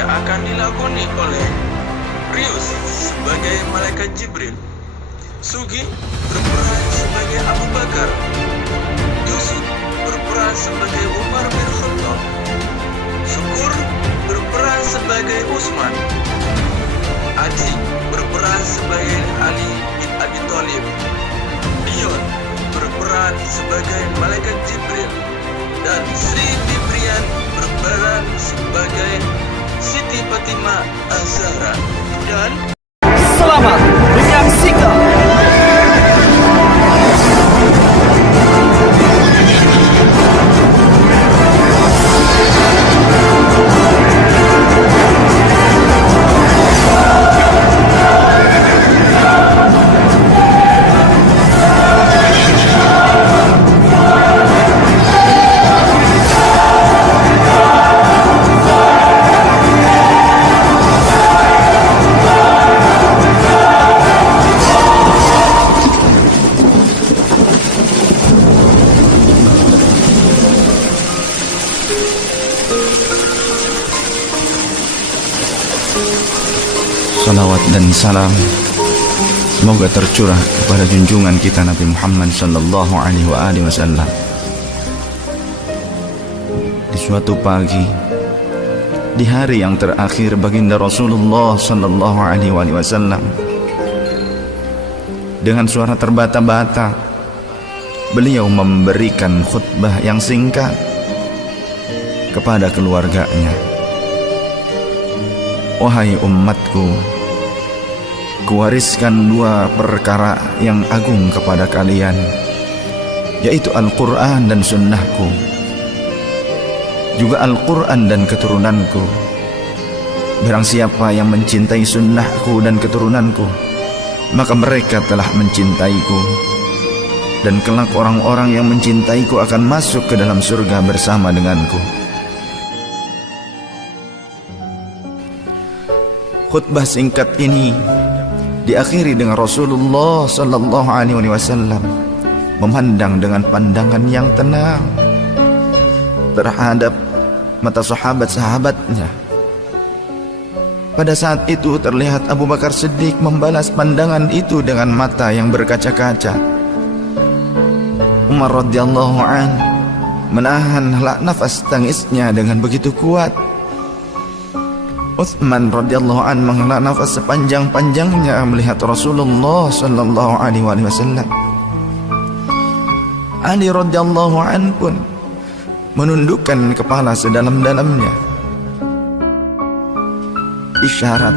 yang akan dilakoni oleh Rius sebagai malaikat Jibril, Sugi berperan sebagai Abu Bakar, Yusuf berperan sebagai Umar bin Khattab, Syukur berperan sebagai Utsman, Aji berperan sebagai Ali bin Abi Thalib, Dion berperan sebagai malaikat Jibril, dan Sri Bibrian berperan sebagai Siti Fatimah Az-Zahra. Dan selamat menyaksikan salawat dan salam semoga tercurah kepada junjungan kita Nabi Muhammad sallallahu alaihi wasallam. Di suatu pagi, di hari yang terakhir baginda Rasulullah sallallahu alaihi wasallam, dengan suara terbata-bata beliau memberikan khutbah yang singkat kepada keluarganya. Wahai umatku, kuwariskan dua perkara yang agung kepada kalian, yaitu Al-Quran dan sunnahku, juga Al-Quran dan keturunanku. Barang siapa yang mencintai sunnahku dan keturunanku, maka mereka telah mencintaiku, dan kelak orang-orang yang mencintaiku akan masuk ke dalam surga bersama denganku. Khutbah singkat ini diakhiri dengan Rasulullah sallallahu alaihi wasallam memandang dengan pandangan yang tenang terhadap mata sahabat-sahabatnya. Pada saat itu terlihat Abu Bakar Siddiq membalas pandangan itu dengan mata yang berkaca-kaca. Umar radhiyallahu an menahan nafas tangisnya dengan begitu kuat. Utsman radhiyallahu an menghela nafas sepanjang-panjangnya melihat Rasulullah sallallahu alaihi wasallam. Ali radhiyallahu an pun menundukkan kepala sedalam-dalamnya, isyarat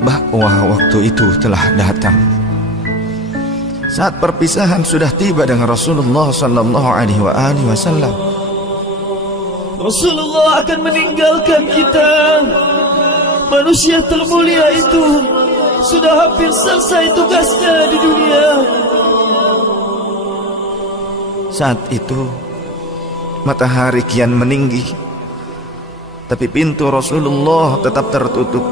bahwa waktu itu telah datang. Saat perpisahan sudah tiba dengan Rasulullah sallallahu alaihi wasallam, Rasulullah akan meninggalkan kita. Manusia termulia itu sudah hampir selesai tugasnya di dunia. saat itu matahari kian meninggi, tapi pintu Rasulullah tetap tertutup.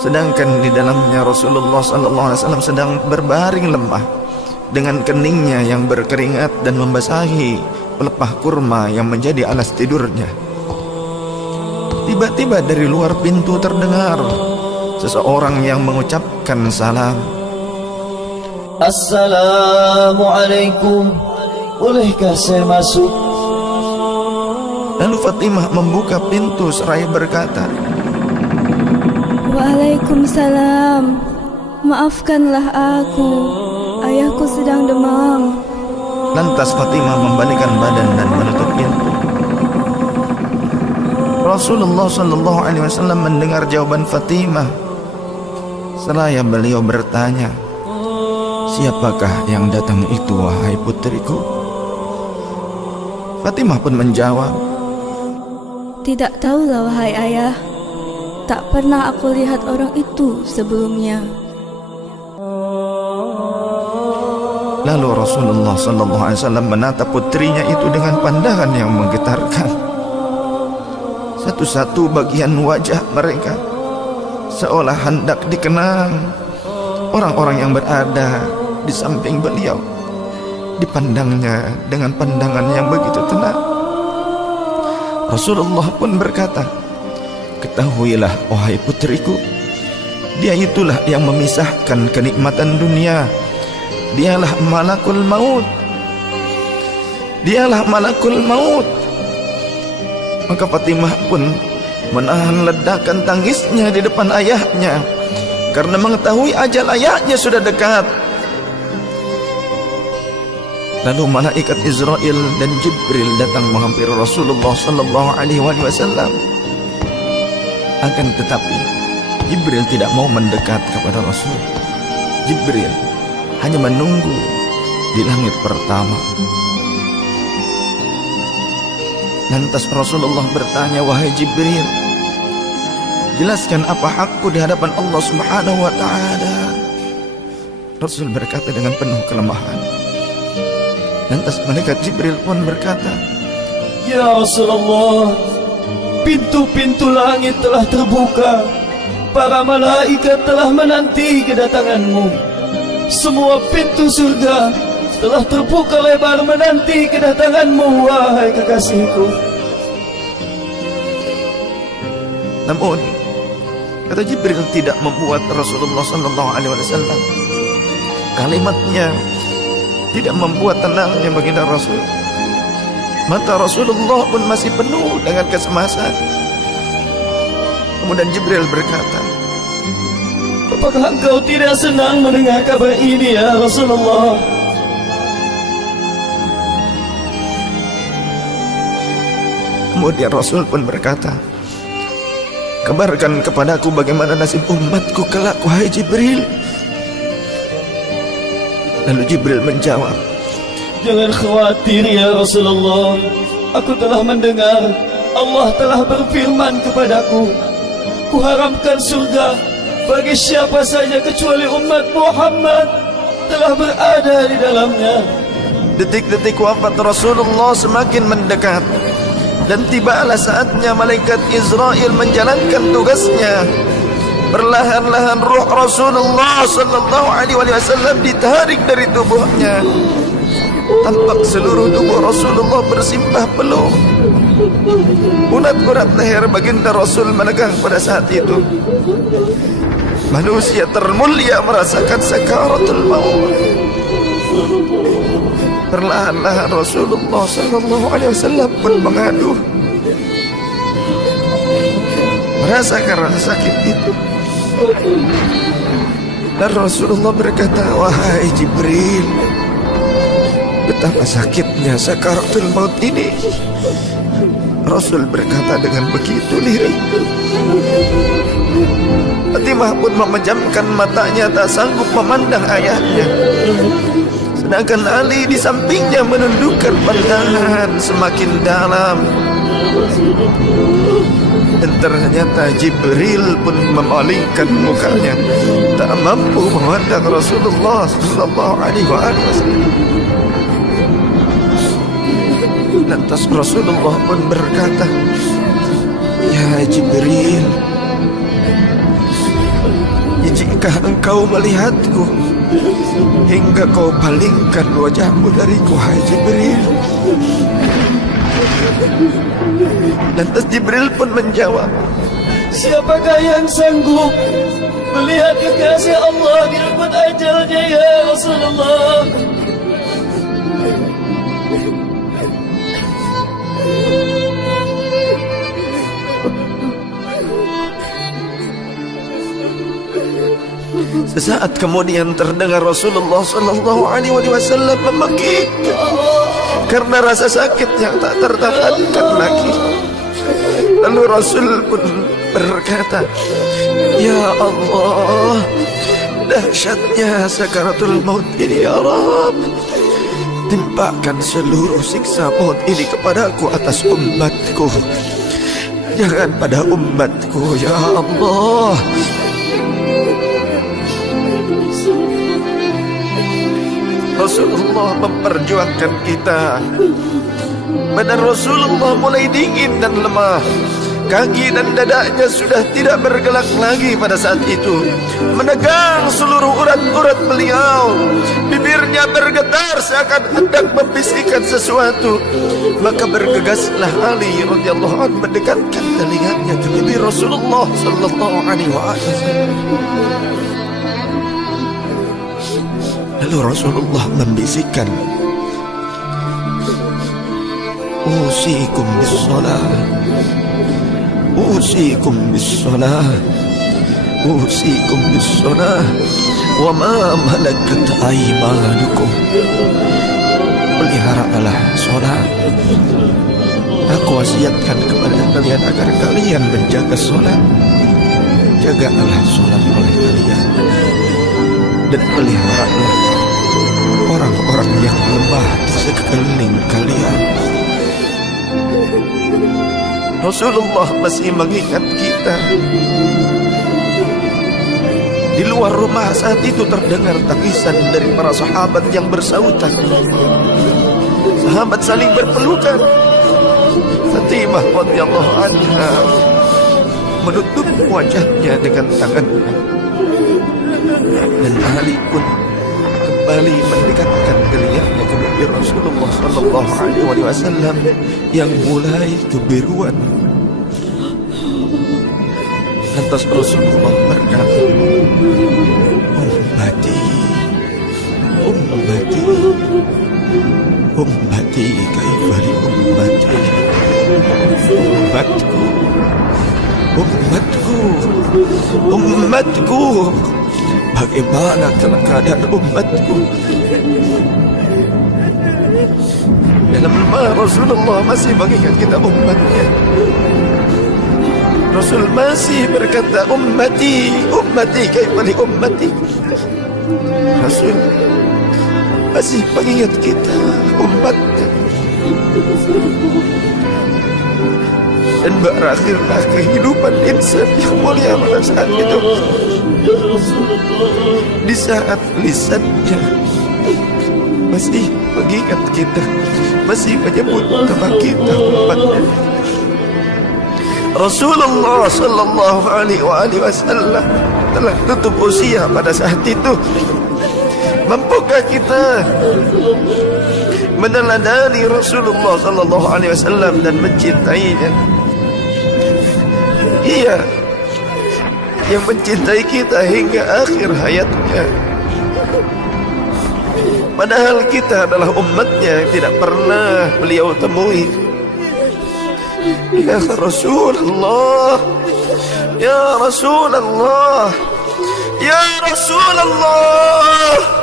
Sedangkan di dalamnya Rasulullah SAW sedang berbaring lemah dengan keningnya yang berkeringat dan membasahi pelepah kurma yang menjadi alas tidurnya. Tiba-tiba dari luar pintu terdengar seseorang yang mengucapkan salam. Assalamualaikum, bolehkah saya masuk? Lalu Fatimah membuka pintu seraya berkata, Waalaikumsalam, maafkanlah aku, ayahku sedang demam. Lantas Fatimah membalikkan badan dan menutup pintu. Rasulullah SAW mendengar jawaban Fatimah. Seraya beliau bertanya, siapakah yang datang itu, wahai putriku? Fatimah pun menjawab, Tidak tahulah wahai ayah, tak pernah aku lihat orang itu sebelumnya. Lalu Rasulullah SAW menatap putrinya itu dengan pandangan yang menggetarkan. Satu-satu bagian wajah mereka seolah hendak dikenang. Orang-orang yang berada di samping beliau dipandangnya dengan pandangan yang begitu tenang. Rasulullah pun berkata, Ketahuilah wahai putriku, dia itulah yang memisahkan kenikmatan dunia. Dialah malakul maut. Dialah malakul maut. Maka Fatimah pun menahan ledakan tangisnya di depan ayahnya, karena mengetahui ajal ayahnya sudah dekat. Lalu malaikat Israel dan Jibril datang menghampiri Rasulullah sallallahu alaihi wasallam. Akan tetapi Jibril tidak mau mendekat kepada Rasul. Jibril hanya menunggu di langit pertama. Lantas Rasulullah bertanya, wahai Jibril, jelaskan apa hakku di hadapan Allah Subhanahu wa ta'ala. Rasul berkata dengan penuh kelemahan. Lantas malaikat Jibril pun berkata, Ya Rasulullah, pintu-pintu langit telah terbuka. Para malaikat telah menanti kedatanganmu. Semua pintu surga telah terbuka lebar menanti kedatanganmu, wahai kekasihku. Namun kata Jibril tidak membuat Rasulullah sallallahu alaihi wasallam, kalimatnya tidak membuat tenangnya baginda Rasul. Mata Rasulullah pun masih penuh dengan kecemasan. Kemudian Jibril berkata, apakah engkau tidak senang mendengar kabar ini ya Rasulullah? Kemudian Rasul pun berkata, kabarkan kepadaku bagaimana nasib umatku kelak, wahai Jibril. Lalu Jibril menjawab, jangan khawatir ya Rasulullah. Aku telah mendengar Allah telah berfirman kepadaku, kuharamkan surga bagi siapa saja kecuali umat Muhammad telah berada di dalamnya. Detik-detik wafat Rasulullah semakin mendekat, dan tibalah saatnya malaikat Israel menjalankan tugasnya. Perlahan-lahan ruh Rasulullah sallallahu alaihi wasallam ditarik dari tubuhnya. Tampak seluruh tubuh Rasulullah bersimbah peluh. Urat-urat leher baginda Rasul menegang pada saat itu. Manusia termulia merasakan sakaratul maut. Perlahan-lahan Rasulullah sallallahu alaihi wasallam pun mengaduh, merasakan rasa sakit itu. Dan Rasulullah berkata, wahai Jibril, betapa sakitnya sakaratul maut ini. Rasul berkata dengan begitu lirih. Fatimah pun memejamkan matanya, tak sanggup memandang ayahnya. Sedangkan Ali di sampingnya menundukkan pandangan semakin dalam. Dan ternyata Jibril pun memalingkan mukanya, tak mampu memandang Rasulullah sallallahu alaihi wasallam. Lantas Rasulullah pun berkata, ya Jibril, jika engkau melihatku hingga kau palingkan wajahmu dariku, hai Jibril. Lantas Jibril pun menjawab, siapakah yang sanggup melihat kekasih Allah direbut ajalnya ya Rasulullah? Sesaat kemudian terdengar Rasulullah sallallahu alaihi wasallam memekik karena rasa sakit yang tak tertahankan lagi. Lalu Rasul pun berkata, ya Allah, dahsyatnya sakaratul maut ini ya Rabb. Timpakan seluruh siksa maut ini kepadaku atas umatku, jangan pada umatku ya Allah. Rasulullah memperjuangkan kita. Badan Rasulullah mulai dingin dan lemah. kaki dan dadanya sudah tidak bergelak lagi pada saat itu. Menegang seluruh urat-urat beliau, bibirnya bergetar seakan hendak membisikkan sesuatu. Maka bergegaslah Ali radhiyallahu anhu mendekatkan telinganya ke bibir Rasulullah sallallahu alaihi wasallam. Lalu Rasulullah membisikkan, usikum bis-salah, usikum bis-salah, usikum bis-salah, wa ma malakat aymanukum. Peliharalah salat. Aku wasiatkan kepada kalian agar kalian menjaga salat. Jagalah salat oleh kalian dan peliharalah orang-orang yang lemah di sekeliling kalian. Rasulullah masih mengingat kita. Di luar rumah saat itu terdengar tangisan dari para sahabat yang bersautan. Sahabat saling berpelukan. Fatimah radhiyallahu anha menutup wajahnya dengan tangannya. Dan Ali pun kembali mendekatkan telinganya ke bibir Rasulullah sallallahu alaihi wasallam yang mulai kebiruan. Lantas Rasulullah berkata, ummati, ummati, ummati, kaifali ummati, ummatku, ummatku, ummatku, bagaimana keadaan umatku? Dalam Rasulullah masih mengingat kita umatnya. Rasul masih berkata, ummati, ummati, kaifali ummati. Rasul masih mengingat kita umatnya. Dan berakhirlah kehidupan insan yang mulia pada saat itu. Di saat lisannya masih mengingat kita, masih menyebut nama kita umatnya. Rasulullah sallallahu alaihi wasallam telah tutup usia pada saat itu. Mampukah kita meneladani Rasulullah sallallahu alaihi wasallam dan mencintainya? Ia yang mencintai kita hingga akhir hayatnya. Padahal kita adalah umatnya yang tidak pernah beliau temui. Ya Rasulullah, ya Rasulullah, ya Rasulullah.